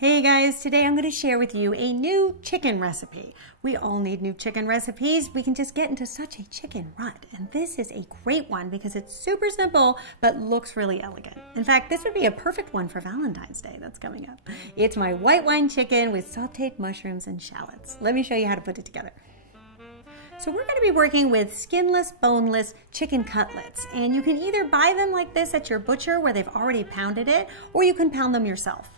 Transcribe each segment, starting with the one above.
Hey guys, today I'm going to share with you a new chicken recipe. We all need new chicken recipes. We can just get into such a chicken rut, and this is a great one because it's super simple but looks really elegant. In fact, this would be a perfect one for Valentine's Day that's coming up. It's my white wine chicken with sauteed mushrooms and shallots. Let me show you how to put it together. So we're going to be working with skinless, boneless chicken cutlets, and you can either buy them like this at your butcher where they've already pounded it, or you can pound them yourself.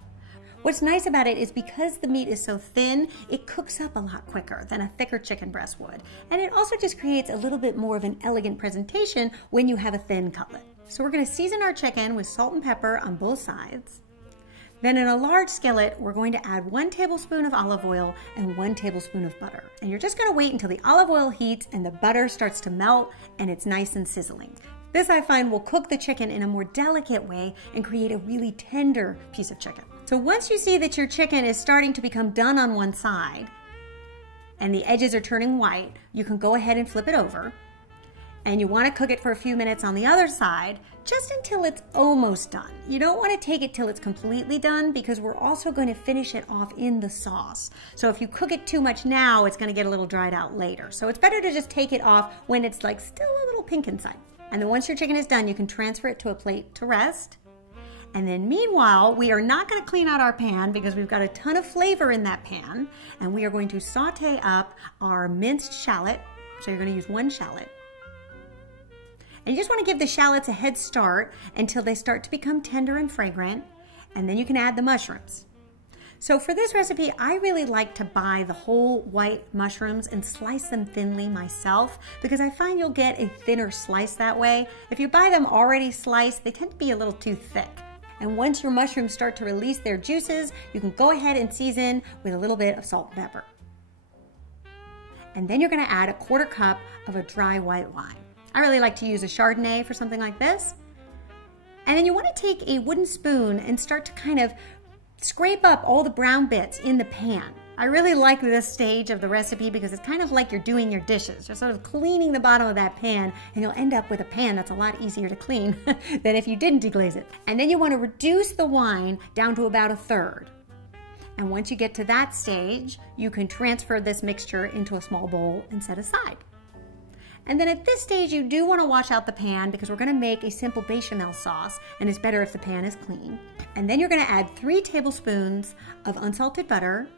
What's nice about it is because the meat is so thin, it cooks up a lot quicker than a thicker chicken breast would. And it also just creates a little bit more of an elegant presentation when you have a thin cutlet. So we're going to season our chicken with salt and pepper on both sides. Then in a large skillet, we're going to add 1 tablespoon of olive oil and 1 tablespoon of butter. And you're just going to wait until the olive oil heats and the butter starts to melt and it's nice and sizzling. This I find will cook the chicken in a more delicate way and create a really tender piece of chicken. So once you see that your chicken is starting to become done on one side and the edges are turning white, you can go ahead and flip it over. And you want to cook it for a few minutes on the other side, just until it's almost done. You don't want to take it till it's completely done because we're also going to finish it off in the sauce. So if you cook it too much now, it's going to get a little dried out later. So it's better to just take it off when it's like still a little pink inside. And then once your chicken is done, you can transfer it to a plate to rest. And then meanwhile, we are not going to clean out our pan because we've got a ton of flavor in that pan. And we are going to saute up our minced shallot. So you're going to use 1 shallot. And you just want to give the shallots a head start until they start to become tender and fragrant. And then you can add the mushrooms. So for this recipe, I really like to buy the whole white mushrooms and slice them thinly myself because I find you'll get a thinner slice that way. If you buy them already sliced, they tend to be a little too thick. And once your mushrooms start to release their juices, you can go ahead and season with a little bit of salt and pepper. And then you're going to add a 1/4 cup of a dry white wine. I really like to use a Chardonnay for something like this. And then you want to take a wooden spoon and start to kind of scrape up all the brown bits in the pan. I really like this stage of the recipe because it's kind of like you're doing your dishes. You're sort of cleaning the bottom of that pan and you'll end up with a pan that's a lot easier to clean than if you didn't deglaze it. And then you want to reduce the wine down to about 1/3. And once you get to that stage, you can transfer this mixture into a small bowl and set aside. And then at this stage, you do want to wash out the pan because we're going to make a simple bechamel sauce, and it's better if the pan is clean. And then you're going to add 3 tablespoons of unsalted butter.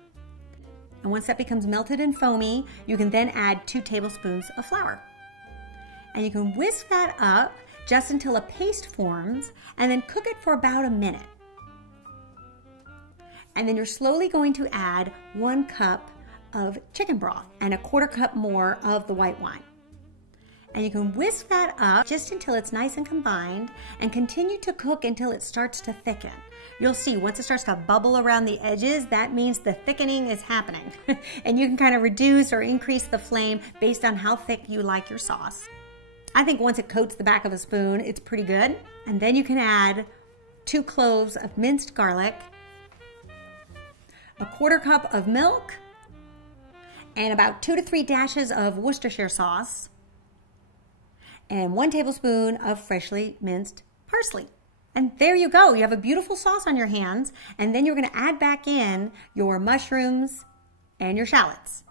And once that becomes melted and foamy, you can then add 2 tablespoons of flour. And you can whisk that up just until a paste forms, and then cook it for about a minute. And then you're slowly going to add 1 cup of chicken broth and a 1/4 cup more of the white wine. And you can whisk that up just until it's nice and combined and continue to cook until it starts to thicken. You'll see once it starts to bubble around the edges, that means the thickening is happening. And you can kind of reduce or increase the flame based on how thick you like your sauce. I think once it coats the back of a spoon, it's pretty good. And then you can add 2 cloves of minced garlic, a 1/4 cup of milk, and about 2 to 3 dashes of Worcestershire sauce, and 1 tablespoon of freshly minced parsley. And there you go. You have a beautiful sauce on your hands. And then you're going to add back in your mushrooms and your shallots.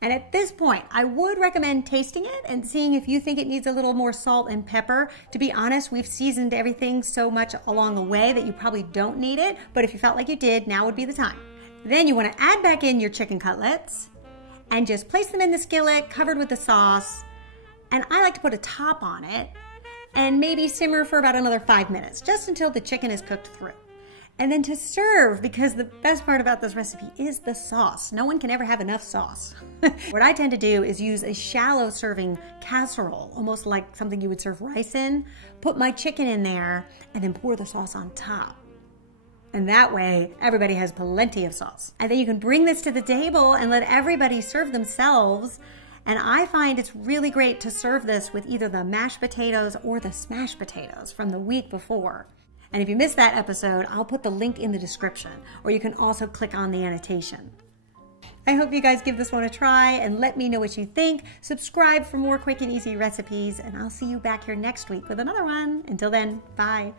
And at this point, I would recommend tasting it and seeing if you think it needs a little more salt and pepper. To be honest, we've seasoned everything so much along the way that you probably don't need it. But if you felt like you did, now would be the time. Then you want to add back in your chicken cutlets and just place them in the skillet covered with the sauce. And I like to put a top on it and maybe simmer for about another 5 minutes, just until the chicken is cooked through. And then to serve, because the best part about this recipe is the sauce. No one can ever have enough sauce. What I tend to do is use a shallow serving casserole, almost like something you would serve rice in, put my chicken in there, and then pour the sauce on top. And that way, everybody has plenty of sauce. And then you can bring this to the table and let everybody serve themselves. And I find it's really great to serve this with either the mashed potatoes or the smashed potatoes from the week before. And if you missed that episode, I'll put the link in the description, or you can also click on the annotation. I hope you guys give this one a try and let me know what you think. Subscribe for more quick and easy recipes, and I'll see you back here next week with another one. Until then, bye.